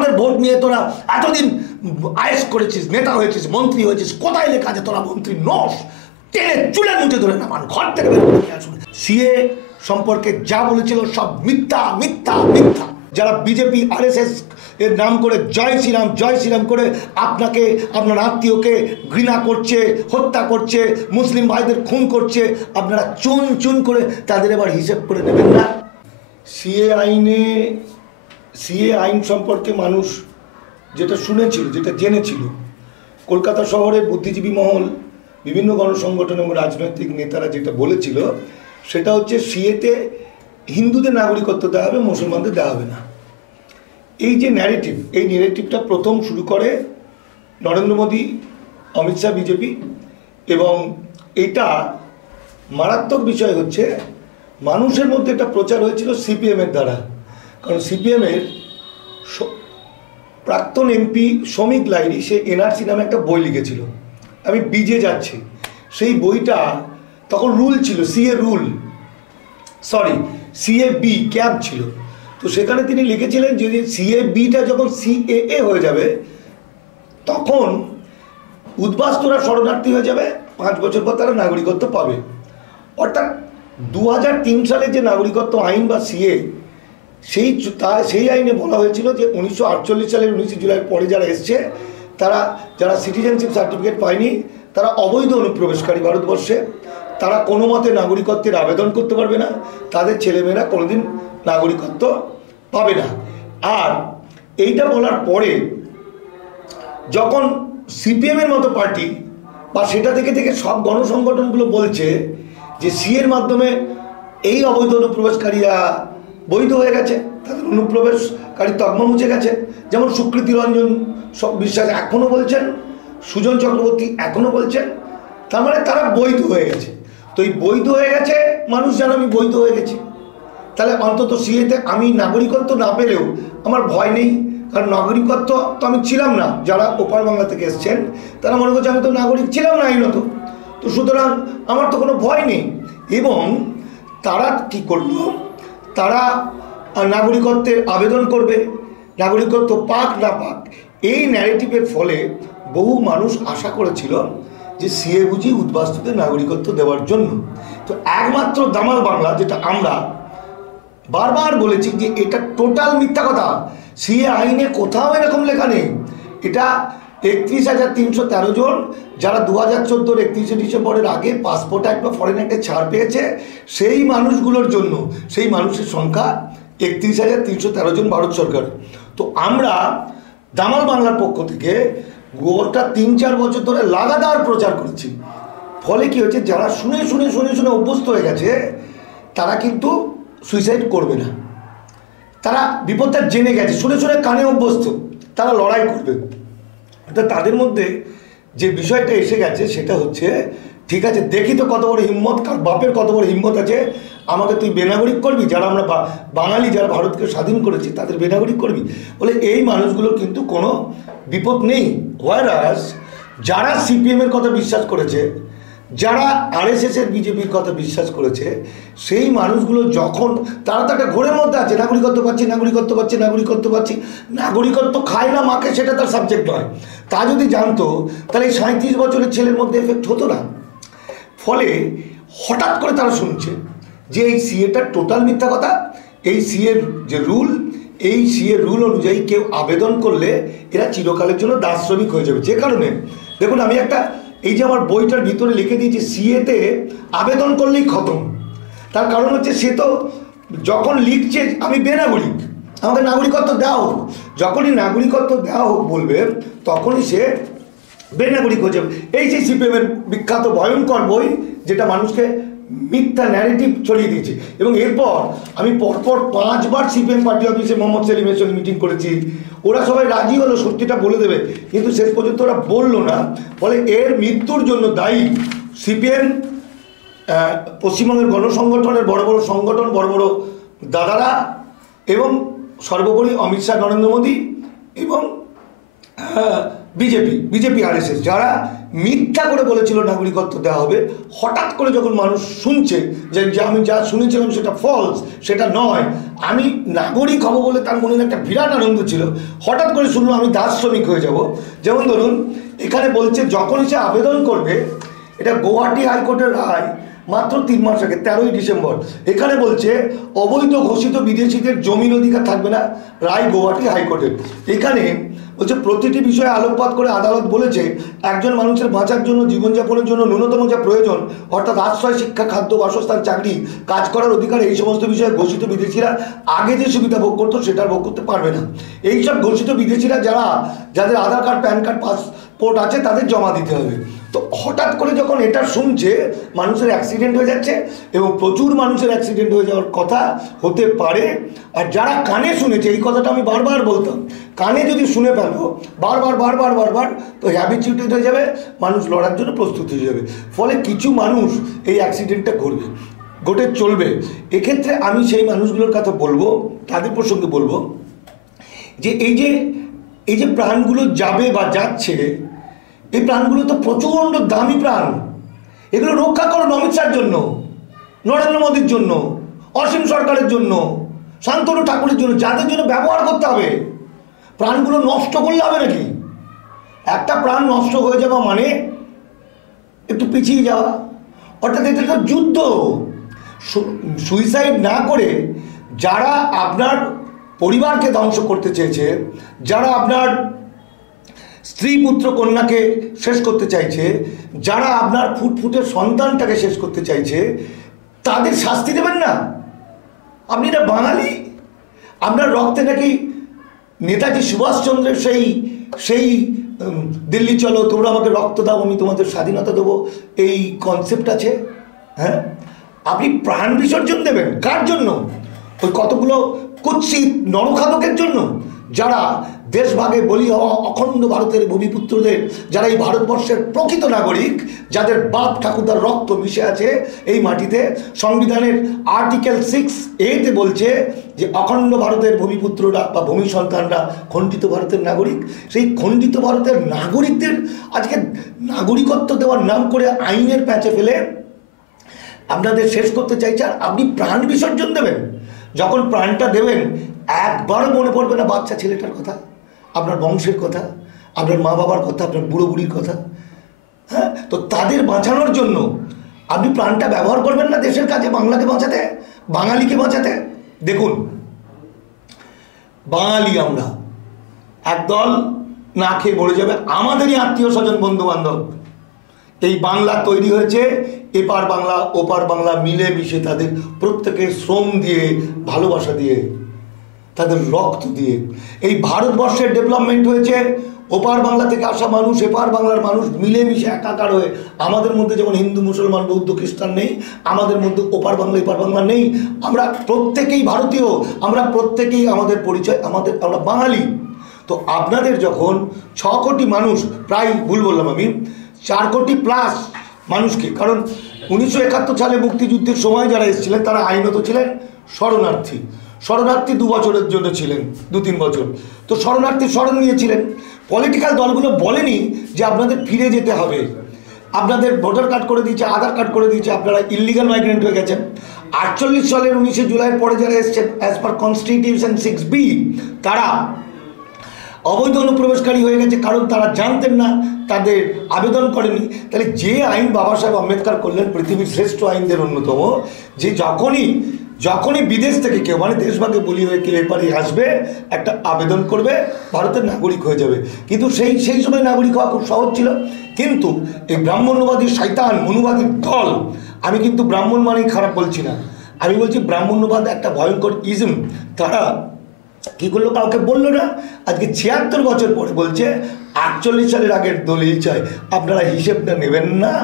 আমাদের ভোট নিয়ে তোরা এতদিন আয়েস করেছিস, নেতা হয়েছিস, মন্ত্রী হয়েছিস, কোথায় লেখা আছে তোরা মন্ত্রী নস? টেনে চুলে মুঠে ধরে নামান, ঘর থেকে বের করে নিয়ে আসুন। সিএ সম্পর্কে যা বলেছিল সব মিথ্যা মিথ্যা মিথ্যা। যারা বিজেপি RSS এর নাম করে জয় শ্রীরাম করে আপনাকে, আপনার আত্মীয়কে ঘৃণা করছে, হত্যা করছে, মুসলিম ভাইদের খুন করছে, আপনারা চুন চুন করে তাদের এবার হিসেব করে নেবেন না। সিএ আইন সম্পর্কে মানুষ যেটা শুনেছিল, যেটা জেনেছিল, কলকাতা শহরের বুদ্ধিজীবী মহল, বিভিন্ন গণসংগঠন এবং রাজনৈতিক নেতারা যেটা বলেছিল সেটা হচ্ছে সিএতে হিন্দুদের নাগরিকত্ব দেওয়া হবে, মুসলমানদের দেওয়া হবে না। এই যে ন্যারেটিভ, এই ন্যারেটিভটা প্রথম শুরু করে নরেন্দ্র মোদী, অমিত শাহ, বিজেপি। এবং এটা মারাত্মক বিষয় হচ্ছে মানুষের মধ্যে একটা প্রচার হয়েছিল সিপিএমের দ্বারা। কারণ সিপিএমের প্রাক্তন এমপি শ্রমিক লাহিড়ী সে এনআরসি নামে একটা বই লিখেছিল, আমি বিজে যাচ্ছি। সেই বইটা তখন রুল ছিল, সিএ বি ক্যাব ছিল। তো সেখানে তিনি লিখেছিলেন যে সিএ বিটা যখন সিএএ হয়ে যাবে তখন উদ্বাস্তুরা শরণার্থী হয়ে যাবে, 5 বছর পর তারা নাগরিকত্ব পাবে। অর্থাৎ 2003 সালে যে নাগরিকত্ব আইন বা সিএ, সেই আইনে বলা হয়েছিল যে 1948 সালের 19 জুলাই পরে যারা এসছে, যারা সিটিজেনশিপ সার্টিফিকেট পায়নি, তারা অবৈধ অনুপ্রবেশকারী ভারতবর্ষে, তারা কোনো মতে নাগরিকত্বের আবেদন করতে পারবে না, তাদের ছেলেমেয়েরা কোনোদিন নাগরিকত্ব পাবে না। আর এইটা বলার পরে যখন সিপিএমের মতো পার্টি বা সেটা থেকে সব গণসংগঠনগুলো বলছে যে সিএর মাধ্যমে এই অবৈধ অনুপ্রবেশকারীরা বৈধ হয়ে গেছে, তাদের অনুপ্রবেশকারী তকমা মুছে গেছে, যেমন সুকৃতি রঞ্জন বিশ্বাস এখনও বলছেন, সুজন চক্রবর্তী এখনও বলছেন, তার মানে তারা বৈধ হয়ে গেছে। তো এই বৈধ হয়ে গেছে মানুষ যেন আমি বৈধ হয়ে গেছি, তাহলে অন্তত সিএতে আমি নাগরিকত্ব না পেলেও আমার ভয় নেই, কারণ নাগরিকত্ব তো আমি ছিলাম না। যারা ওপার বাংলা থেকে এসছেন তারা মনে করছে আমি তো নাগরিক ছিলাম না আইনত, তো সুতরাং আমার তো কোনো ভয় নেই। এবং তারা কী করলো, তারা নাগরিকত্বের আবেদন করবে, নাগরিকত্ব পাক না পাক, এই ন্যারেটিভের ফলে বহু মানুষ আশা করেছিল যে সিএ বুঝি উদ্বাস্তুদের নাগরিকত্ব দেওয়ার জন্য। তো একমাত্র দামাল বাংলা, যেটা আমরা বারবার বলেছি যে এটা টোটাল মিথ্যা কথা, সিএ আইনে কোথাও এরকম লেখা নেই। এটা 31,313 জন যারা 2014 31শে ডিসেম্বরের আগে পাসপোর্ট অ্যাক্ট বা ফরেন অ্যাক্টে ছাড় পেয়েছে, সেই মানুষগুলোর জন্য, সেই মানুষের সংখ্যা 31,313 জন ভারত সরকার। তো আমরা দামাল বাংলার পক্ষ থেকে গোটা 3-4 বছর ধরে লাগাতার প্রচার করেছি। ফলে কি হয়েছে, যারা শুনে অভ্যস্ত হয়ে গেছে তারা কিন্তু সুইসাইড করবে না, তারা বিপদটা জেনে গেছে, শুনে কানে অভ্যস্ত, তারা লড়াই করবে। অর্থাৎ তাদের মধ্যে যে বিষয়টা এসে গেছে সেটা হচ্ছে, ঠিক আছে দেখি তো কত বড় হিম্মত, কার বাপের কত বড় হিম্মত আছে, আমাকে তুই বেনাগরিক করবি, যারা আমরা বাঙালি যারা ভারতকে স্বাধীন করেছি তাদের বেনাগরিক করবি। বলে এই মানুষগুলোর কিন্তু কোনো বিপদ নেই। হোয়ারাস যারা সিপিএমের কথা বিশ্বাস করেছে, যারা RSSের বিজেপির কথা বিশ্বাস করেছে, সেই মানুষগুলো যখন তারা তো একটা ঘোরের মধ্যে আছে, নাগরিকত্ব পাচ্ছি, নাগরিকত্ব খায় না মাকে, সেটা তার সাবজেক্ট নয়। তা যদি জানতো তাহলে এই 37 বছরের ছেলের মধ্যে এফেক্ট হতো না। ফলে হঠাৎ করে তারা শুনছে যে এই সিএটা টোটাল মিথ্যা কথা, এই সিএর যে রুল, এই সিএর রুল অনুযায়ী কেউ আবেদন করলে এরা চিরকালের জন্য দাস শ্রমিক হয়ে যাবে। যে কারণে দেখুন, আমি এই যে আমার বইটার ভিতরে লিখে দিয়েছি সিএতে আবেদন করলেই খতম। তার কারণ হচ্ছে সে তো যখন লিখছে আমি বেনাগরিক, আমাকে নাগরিকত্ব দেওয়া হোক, যখনই নাগরিকত্ব দেওয়া হোক বলবে তখনই সে বেনাগরিক হয়ে যাবে। এই যে সিপিএমের বিখ্যাত ভয়ঙ্কর বই, যেটা মানুষকে মিথ্যা ন্যারেটিভ ছড়িয়ে দিয়েছে। এবং এরপর আমি পরপর 5 বার সিপিএম পার্টি অফিসে মোহাম্মদ সেলিমের সঙ্গে মিটিং করেছি, ওরা সবাই রাজি হলো সত্যিটা বলে দেবে, কিন্তু শেষ পর্যন্ত ওরা বললো না। ফলে এর মৃত্যুর জন্য দায়ী সিপিএম, পশ্চিমবঙ্গের গণসংগঠনের বড় বড় সংগঠন, বড় বড় দাদারা, এবং সর্বোপরি অমিত শাহ, নরেন্দ্র মোদী এবং বিজেপি আরএসএস যারা মিথ্যা করে বলেছিল নাগরিকত্ব দেওয়া হবে, হঠাৎ করে যখন মানুষ শুনছে যে আমি যা শুনেছিলাম সেটা ফলস, সেটা নয়, আমি নাগরিক হব বলে তার মনে একটা বিরাট আনন্দ ছিল, হঠাৎ করে শুনলো আমি দাস শ্রমিক হয়ে যাব। যেমন ধরুন এখানে বলছে যখনই সে আবেদন করবে, এটা গুয়াহাটি হাইকোর্টের রায় মাত্র 3 মাস আগে 13ই ডিসেম্বর, এখানে বলছে অবৈধ ঘোষিত বিদেশিদের জমির অধিকার থাকবে না, রায় গুয়াহাটি হাইকোর্টের। এখানে বলছে প্রতিটি বিষয়ে আলোকপাত করে আদালত বলেছে একজন মানুষের বাঁচার জন্য, জীবনযাপনের জন্য ন্যূনতম যা প্রয়োজন অর্থাৎ আশ্রয়, শিক্ষা, খাদ্য, বাসস্থান, চাকরি, কাজ করার অধিকার, এই সমস্ত বিষয়ে ঘোষিত বিদেশিরা আগে যে সুবিধা ভোগ করতো সেটা ভোগ করতে পারবে না। এইসব ঘোষিত বিদেশিরা যাদের আধার কার্ড, প্যান কার্ড, পাসপোর্ট আছে তাদের জমা দিতে হবে। তো হঠাৎ করে যখন এটা শুনছে মানুষের অ্যাক্সিডেন্ট হয়ে যাচ্ছে এবং প্রচুর মানুষের অ্যাক্সিডেন্ট হয়ে যাওয়ার কথা হতে পারে। আর যারা কানে শুনেছে, এই কথাটা আমি বারবার বলতাম, কানে যদি শুনে ফেলো বারবার তো হ্যাবিচুয়েটেড হয়ে যাবে, মানুষ লড়ার জন্য প্রস্তুত হয়ে যাবে। ফলে কিছু মানুষ এই অ্যাক্সিডেন্টটা ঘটে চলবে। এক্ষেত্রে আমি সেই মানুষগুলোর কথা বলবো, তাদের প্রসঙ্গে বলবো যে এই যে প্রাণগুলো যাবে বা যাচ্ছে, এই প্রাণগুলো তো প্রচণ্ড দামি প্রাণ। এগুলো রক্ষা করুন অমিত শাহর জন্য, নরেন্দ্র মোদীর জন্য, অসীম সরকারের জন্য, শান্তনু ঠাকুরের জন্য, যাদের জন্য ব্যবহার করতে হবে। প্রাণগুলো নষ্ট করলে হবে নাকি? একটা প্রাণ নষ্ট হয়ে যাওয়া মানে একটু পিছিয়ে যাওয়া, অর্থাৎ এটা একটা যুদ্ধ। সুইসাইড না করে যারা আপনার পরিবারকে ধ্বংস করতে চেয়েছে, যারা আপনার স্ত্রী পুত্র কন্যাকে শেষ করতে চাইছে, যারা আপনার ফুটফুটে সন্তানটাকে শেষ করতে চাইছে, তাদের শাস্তি দেবেন না? আপনি না বাঙালি, আপনার রক্তে নাকি নেতাজি সুভাষচন্দ্রের সেই দিল্লি চলো তোমরা আমাকে রক্ত দাও আমি তোমাদের স্বাধীনতা দেবো, এই কনসেপ্ট আছে। হ্যাঁ, আপনি প্রাণ বিসর্জন দেবেন কার জন্য? ওই কতগুলো কুৎসিত নরখাদকের জন্য, যারা দেশভাগে বলি হওয়া অখণ্ড ভারতের ভূমিপুত্রদের, যারা এই ভারতবর্ষের প্রকৃত নাগরিক, যাদের বাপ ঠাকুরদার রক্ত মিশে আছে এই মাটিতে। সংবিধানের আর্টিকেল 6A বলছে যে অখণ্ড ভারতের ভূমিপুত্ররা বা ভূমি সন্তানরা খণ্ডিত ভারতের নাগরিক। সেই খণ্ডিত ভারতের নাগরিকদের আজকে নাগরিকত্ব দেওয়ার নাম করে আইনের প্যাঁচে ফেলে আপনাদের শেষ করতে চাইছে। আর আপনি প্রাণ বিসর্জন দেবেন। যখন প্রাণটা দেবেন একবারও মনে পড়বে না বাচ্চা ছেলেটার কথা, আপনার বংশের কথা, আপনার মা বাবার কথা, আপনার বুড়ো বুড়ির কথা। হ্যাঁ, তো তাদের বাঁচানোর জন্য আপনি প্রাণটা ব্যবহার করবেন না দেশের কাছে, বাংলাকে বাঁচাতে, বাঙালিকে বাঁচাতে। দেখুন, বাঙালি আমরা একদল না খেয়ে মরে যাবে, আমাদেরই আত্মীয় স্বজন বন্ধু বান্ধব। এই বাংলা তৈরি হয়েছে এপার বাংলা ওপার বাংলা মিলে মিশে, তাদের প্রত্যেকের শ্রম দিয়ে, ভালোবাসা দিয়ে, তাদের রক্ত দিয়ে। এই ভারতবর্ষের ডেভেলপমেন্ট হয়েছে ওপার বাংলা থেকে আসা মানুষ, এপার বাংলার মানুষ মিলেমিশে একাকার হয়ে। আমাদের মধ্যে যেমন হিন্দু, মুসলমান, বৌদ্ধ, খ্রিস্টান নেই, আমাদের মধ্যে ওপার বাংলা এপার বাংলা নেই। আমরা প্রত্যেকেই ভারতীয়, আমরা প্রত্যেকেই আমাদের পরিচয়, আমরা বাঙালি। তো আপনাদের যখন 6 কোটি মানুষ, প্রায় ভুল বললাম আমি, 4 কোটি প্লাস মানুষকে, কারণ 1971 সালে মুক্তিযুদ্ধের সময় যারা এসেছিলেন তারা আইনত ছিলেন শরণার্থী। 2 বছরের জন্য ছিলেন, 2-3 বছর। তো শরণার্থী শরণ নিয়েছিলেন। পলিটিক্যাল দলগুলো বলেনি যে আপনাদের ফিরে যেতে হবে, আপনাদের ভোটার কার্ড করে দিয়েছে, আধার কার্ড করে দিয়েছে, আপনারা ইলিগাল মাইগ্রেন্ট হয়ে গেছেন। 48 সালের 19 জুলাইয়ের পরে যারা এসছেন অ্যাজ পার কনস্টিটিউশন 6B, তারা অবৈধ অনুপ্রবেশকারী হয়ে গেছে, কারণ তারা জানতেন না, তাদের আবেদন করেনি। তাহলে যে আইন বাবা সাহেব আম্বেদকর করলেন, পৃথিবীর শ্রেষ্ঠ আইনদের অন্যতম, যে যখনই বিদেশ থেকে কেউ, মানে দেশভাগে বলি হয়ে কেউ এপারে আসবে, একটা আবেদন করবে, ভারতের নাগরিক হয়ে যাবে। কিন্তু সেই সময় নাগরিক হওয়া খুব সহজ ছিল। কিন্তু এই ব্রাহ্মণ্যবাদী শয়তান মনুবাদী দল, আমি কিন্তু ব্রাহ্মণ মানেই খারাপ বলছি না, আমি বলছি ব্রাহ্মণ্যবাদ একটা ভয়ঙ্কর ইজম। তারা কী করলো? কাউকে বললো না, আজকে 76 বছর পরে বলছে 48 সালের আগের দলিল চাই, আপনারা হিসেবটা নেবেন না।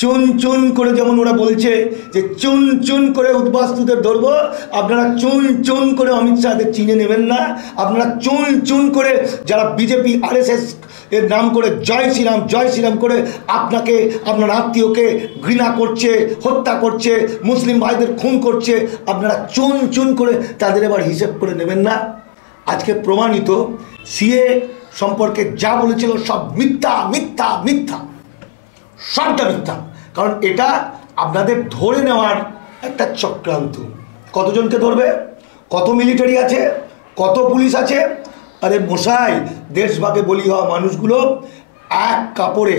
চুন চুন করে, যেমন ওরা বলছে যে চুন চুন করে উদ্বাস্তুদের ধরবো, আপনারা চুন চুন করে অমিত শাহদের চিনে নেবেন না। আপনারা চুন চুন করে যারা বিজেপি আরএসএস এর নাম করে জয় শ্রীরাম করে আপনাকে, আপনার আত্মীয়কে ঘৃণা করছে, হত্যা করছে, মুসলিম ভাইদের খুন করছে, আপনারা চুন চুন করে তাদের এবার হিসেব করে নেবেন না। আজকে প্রমাণিত সিএ সম্পর্কে যা বলেছিল সব মিথ্যা মিথ্যা মিথ্যা, সবটা মিথ্যা। কারণ এটা আপনাদের ধরে নেওয়ার একটা চক্রান্ত। কতজনকে ধরবে? কত মিলিটারি আছে, কত পুলিশ আছে? আরে মশাই, দেশভাগে বলি হওয়া মানুষগুলো এক কাপড়ে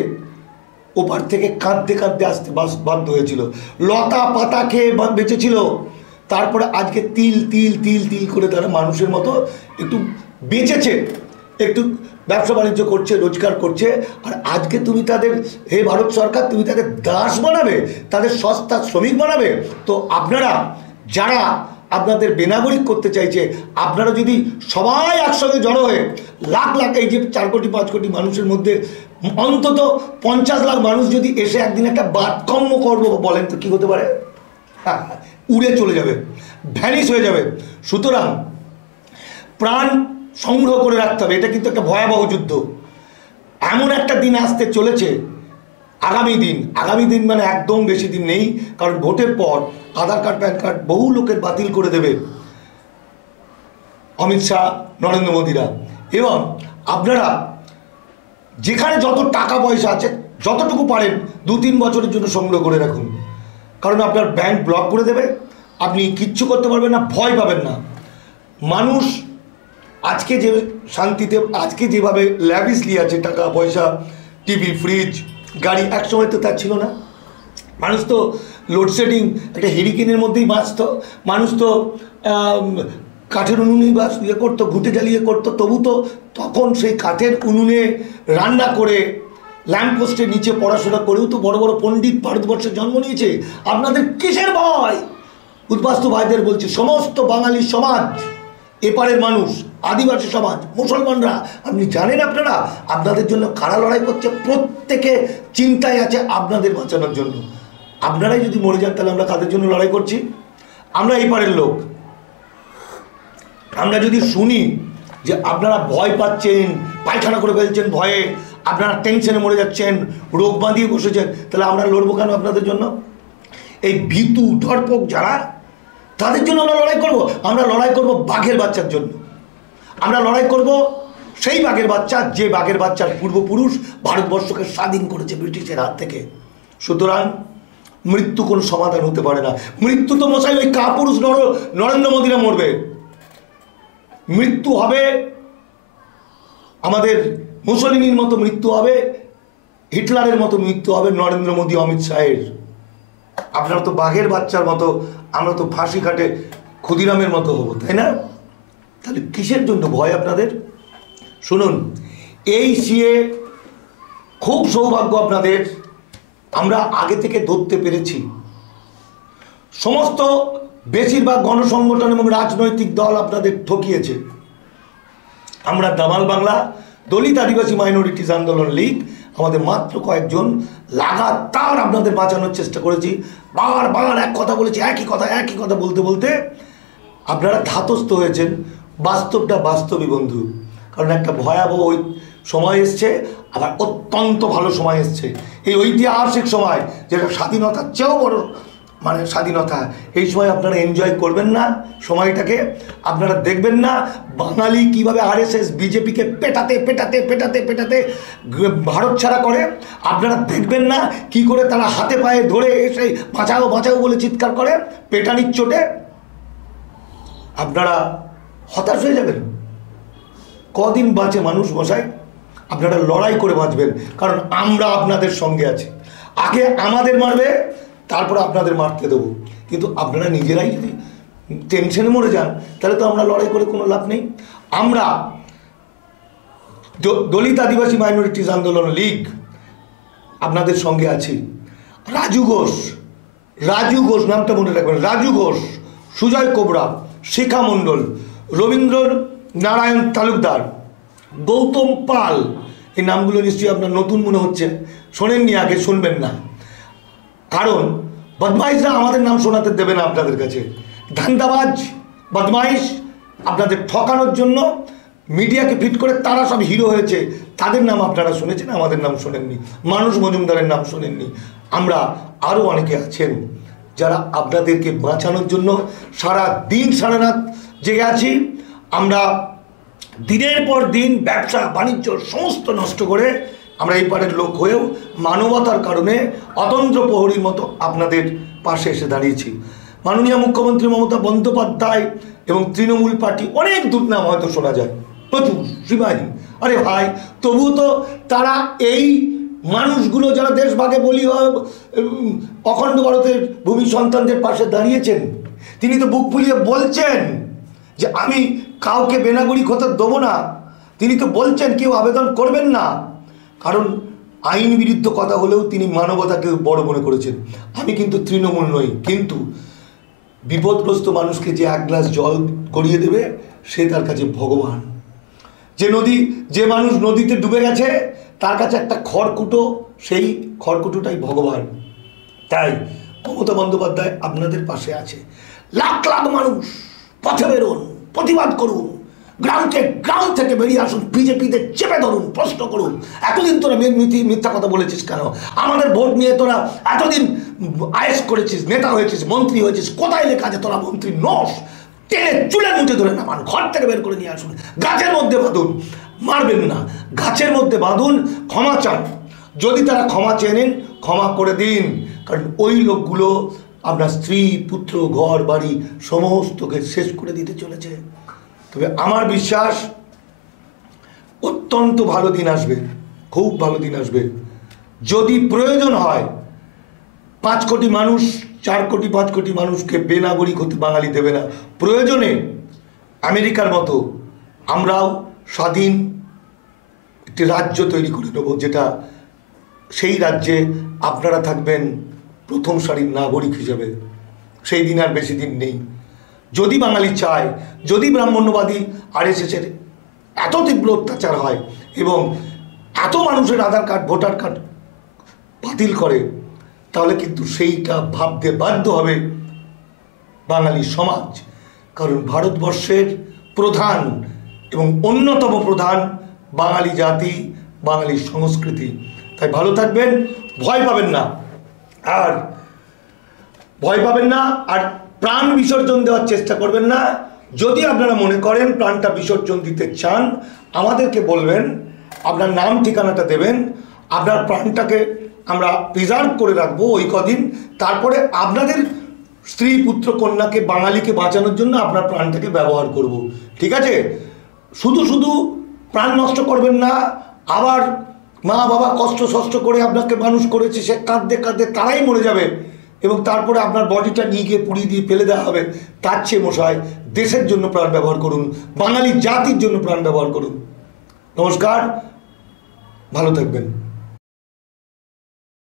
ওপার থেকে কাঁদতে কাঁদতে আসতে বাধ্য হয়েছিল, লতা পাতা খেয়ে বেঁচেছিল। তারপরে আজকে তিল তিল তিল তিল করে তারা মানুষের মতো একটু বেঁচেছে, একটু ব্যবসা বাণিজ্য করছে, রোজগার করছে। আর আজকে তুমি তাদের, হে ভারত সরকার, তুমি তাদের দাস বানাবে, তাদের সস্তা শ্রমিক বানাবে। তো আপনারা যারা আপনাদের বেনাগরিক করতে চাইছে, আপনারা যদি সবাই একসঙ্গে জড়ো হয়ে লাখ লাখ, এই যে 4 কোটি 5 কোটি মানুষের মধ্যে অন্তত 50 লাখ মানুষ যদি এসে একদিন একটা বাতকম্য করবো বলেন, তো কী হতে পারে? উড়ে চলে যাবে, ভ্যানিশ হয়ে যাবে। সুতরাং প্রাণ সংগ্রহ করে রাখতে হবে। এটা কিন্তু একটা ভয়াবহ যুদ্ধ। এমন একটা দিন আসতে চলেছে, আগামী দিন মানে একদম বেশি দিন নেই। কারণ ভোটের পর আধার কার্ড, প্যান কার্ড বহু লোকের বাতিল করে দেবে অমিত শাহ, নরেন্দ্র মোদীরা। এবং আপনারা যেখানে যত টাকা পয়সা আছে, যতটুকু পারেন 2-3 বছরের জন্য সংগ্রহ করে রাখুন। কারণ আপনার ব্যাংক ব্লক করে দেবে, আপনি কিচ্ছু করতে পারবেন না, ভয় পাবেন না। মানুষ আজকে যে শান্তিতে, আজকে যেভাবে ল্যাভিশলি আছে, টাকা পয়সা, টিভি, ফ্রিজ, গাড়ি, একসময় তো তার ছিল না। মানুষ তো লোডশেডিং, একটা হেরিকেনের মধ্যেই বাঁচত। মানুষ তো কাঠের উনুনেই ইয়ে করতো, ঘুঁটে জ্বালিয়ে করতো। তবু তো তখন সেই কাঠের উনুনে রান্না করে, ল্যাম্পপোস্টের নিচে পড়াশোনা করেও তো বড় বড় পণ্ডিত ভারতবর্ষে জন্ম নিয়েছে। আপনাদের কিসের ভয়? উদ্বাস্তু ভাইদের বলছি, সমস্ত বাঙালি সমাজ, এপারের মানুষ, আদিবাসী সমাজ, মুসলমানরা, আপনি জানেন আপনাদের জন্য কারা লড়াই করছে? প্রত্যেকে চিন্তায় আছে আপনাদের বাঁচানোর জন্য। আপনারাই যদি মরে যান, তাহলে আমরা কাদের জন্য লড়াই করছি? আমরা এপারের লোক। আমরা যদি শুনি যে আপনারা ভয় পাচ্ছেন, পায়খানা করে ফেলছেন ভয়ে, আপনারা টেনশনে মরে যাচ্ছেন, রোগ বাঁধিয়ে বসেছেন, তাহলে আমরা লড়বো কেন আপনাদের জন্য? এই ভীতু ডরপোক যারা, তাদের জন্য আমরা লড়াই করব। আমরা লড়াই করব বাঘের বাচ্চার জন্য। আমরা লড়াই করব সেই বাঘের বাচ্চা, যে বাঘের বাচ্চার পূর্বপুরুষ ভারতবর্ষকে স্বাধীন করেছে ব্রিটিশের হাত থেকে। সুতরাং মৃত্যু কোনো সমাধান হতে পারে না। মৃত্যু তো মশাই ওই কাপুরুষ নরেন্দ্র মোদীরা মরবে। মৃত্যু হবে আমাদের মুসলিনীর মতো মৃত্যু হবে, হিটলারের মতো মৃত্যু হবে নরেন্দ্র মোদী, অমিত শাহের। আপনারা তো বাঘের বাচ্চার মতো, আমরা তো ফাঁসি কাটে ক্ষুদিরামের মতো হবো, তাই না? তাহলে কিসের জন্য ভয় আপনাদের? শুনুন, এই সিএ খুব সৌভাগ্য আপনাদের, আমরা আগে থেকে ধরতে পেরেছি। সমস্ত বেশিরভাগ গণসংগঠন এবং রাজনৈতিক দল আপনাদের ঠকিয়েছে। আমরা দামাল বাংলা দলিত আদিবাসী মাইনরিটিস আন্দোলন লীগ, আমাদের মাত্র কয়েকজন লাগাতার আপনাদের বাঁচানোর চেষ্টা করেছি। বারবার এক কথা বলেছি, একই কথা বলতে বলতে আপনারা ধাতস্থ হয়েছেন। বাস্তবটা বাস্তবই বন্ধু। কারণ একটা ভয়াবহ সময় এসছে, আবার অত্যন্ত ভালো সময় এসছে। এই ঐতিহাসিক সময়, যেটা স্বাধীনতার চেয়েও বড় মানে স্বাধীনতা, এই সময় আপনারা এনজয় করবেন না সময়টাকে? আপনারা দেখবেন না বাঙালি কীভাবে আরএসএস বিজেপিকে পেটাতে ভারত ছাড়া করে? আপনারা দেখবেন না কি করে তারা হাতে পায়ে ধরে এসে বাঁচাও বাঁচাও বলে চিৎকার করে পেটানির চোটে? আপনারা হতাশ হয়ে যাবেন। কদিন বাঁচে মানুষ মশাই? আপনারা লড়াই করে বাঁচবেন, কারণ আমরা আপনাদের সঙ্গে আছি। আগে আমাদের মারবে, তারপর আপনাদের মারতে দেবো। কিন্তু আপনারা নিজেরাই যদি টেনশনে মরে যান, তাহলে তো আমরা লড়াই করে কোনো লাভ নেই। আমরা দলিত আদিবাসী মাইনরিটিস আন্দোলন লীগ আপনাদের সঙ্গে আছি। রাজু ঘোষ নামটা মনে রাখবেন, রাজু ঘোষ, সুজয় কোবরা, শিখা মণ্ডল, রবীন্দ্র নারায়ণ তালুকদার, গৌতম পাল, এই নামগুলো নিশ্চয়ই আপনার নতুন মনে হচ্ছে, শোনেননি আগে, শুনবেন না। কারণ বদমাইশরা আমাদের নাম শোনাতে দেবে না আপনাদের কাছে। ধান্দাবাজ বদমাইশ আপনাদের ঠকানোর জন্য মিডিয়াকে ফিট করে তারা সব হিরো হয়েছে, তাদের নাম আপনারা শুনেছেন, আমাদের নাম শোনেননি। মানুষ মজুমদারের নাম শোনেননি। আমরা আরও অনেকে আছেন যারা আপনাদেরকে বাঁচানোর জন্য সারা দিন সারা রাত জেগে আছি। আমরা দিনের পর দিন ব্যবসা বাণিজ্য সমস্ত নষ্ট করে আমরা এই পারের লোক হয়েও মানবতার কারণে অতন্ত্র প্রহরীর মতো আপনাদের পাশে এসে দাঁড়িয়েছি। মাননীয় মুখ্যমন্ত্রী মমতা বন্দ্যোপাধ্যায় এবং তৃণমূল পার্টি অনেক দুর্নাম হয়তো শোনা যায়, প্রচুর সীমাহীন। আরে ভাই, তবু তো তারা এই মানুষগুলো যারা দেশভাগে বলি অখণ্ড ভারতের ভূমি সন্তানদের পাশে দাঁড়িয়েছেন, তিনি তো বুক ফুলিয়ে বলছেন যে আমি কাউকে বেনাগরিক হতে দেবো না। তিনি তো বলছেন কেউ আবেদন করবেন না, কারণ আইন বিরুদ্ধ কথা হলেও তিনি মানবতাকে বড় মনে করেছেন। আমি কিন্তু তৃণমূল নই, কিন্তু বিপদগ্রস্ত মানুষকে যে এক গ্লাস জল গড়িয়ে দেবে সে তার কাছে ভগবান। যে মানুষ নদীতে ডুবে গেছে তার কাছে একটা খড়কুটো, সেই খড়কুটোটাই ভগবান। তাই মমতা বন্দ্যোপাধ্যায় আপনাদের পাশে আছে। লাখ লাখ মানুষ পথে বেরোন, প্রতিবাদ করুন, গ্রাম থেকে বেরিয়ে আসুন, বিজেপিতে চেপে ধরুন, প্রশ্ন করুন, এতদিন তোরা মিথ্যা কথা বলেছিস কেন? আমাদের ভোট নিয়ে তোরা এতদিন আয়েস করেছিস, নেতা হয়েছিস, মন্ত্রী হয়েছিস, কোথায় লেখা আছে তোরা মন্ত্রী নস? টেনে চুলে মুঠে ধরে নামান, ঘর থেকে বের করে নিয়ে আসুন, গাছের মধ্যে বাঁধুন, মারবেন না, গাছের মধ্যে বাঁধুন, ক্ষমা চান। যদি তারা ক্ষমা চেয়ে নেন, ক্ষমা করে দিন, কারণ ওই লোকগুলো আপনার স্ত্রী, পুত্র, ঘর বাড়ি সমস্তকে শেষ করে দিতে চলেছে। তবে আমার বিশ্বাস অত্যন্ত ভালো দিন আসবে, খুব ভালো দিন আসবে। যদি প্রয়োজন হয় 5 কোটি মানুষ, 4 কোটি 5 কোটি মানুষকে বেনাগরিক হতে বাঙালি দেবে না। প্রয়োজনে আমেরিকার মতো আমরাও স্বাধীন একটি রাজ্য তৈরি করে নেব, যেটা সেই রাজ্যে আপনারা থাকবেন প্রথম সারির নাগরিক হিসেবে। সেই দিন আর বেশি দিন নেই। যদি বাঙালি চায়, যদি ব্রাহ্মণ্যবাদী আরএসএসের এত তীব্র অত্যাচার হয় এবং এত মানুষের আধার কার্ড, ভোটার কার্ড বাতিল করে, তাহলে কিন্তু সেইটা ভাবতে বাধ্য হবে বাঙালি সমাজ। কারণ ভারতবর্ষের প্রধান এবং অন্যতম প্রধান বাঙালি জাতি, বাঙালি সংস্কৃতি। তাই ভালো থাকবেন, ভয় পাবেন না, আর প্রাণ বিসর্জন দেওয়ার চেষ্টা করবেন না। যদি আপনারা মনে করেন প্রাণটা বিসর্জন দিতে চান, আমাদেরকে বলবেন, আপনার নাম ঠিকানাটা দেবেন, আপনার প্রাণটাকে আমরা প্রিজার্ভ করে রাখবো ওই কদিন। তারপরে আপনাদের স্ত্রী, পুত্র, কন্যাকে, বাঙালিকে বাঁচানোর জন্য আপনার প্রাণটাকে ব্যবহার করব। ঠিক আছে? শুধু প্রাণ নষ্ট করবেন না। আবার মা বাবা কষ্ট করে আপনাকে মানুষ করেছে, সে কাঁদতে তারাই মরে যাবে এবং তারপরে আপনার বডিটা নিয়ে গিয়ে পুড়িয়ে দিয়ে ফেলে দেওয়া হবে। তার চেয়ে মশাই দেশের জন্য প্রাণ ব্যবহার করুন, বাঙালি জাতির জন্য প্রাণ ব্যবহার করুন। নমস্কার, ভালো থাকবেন।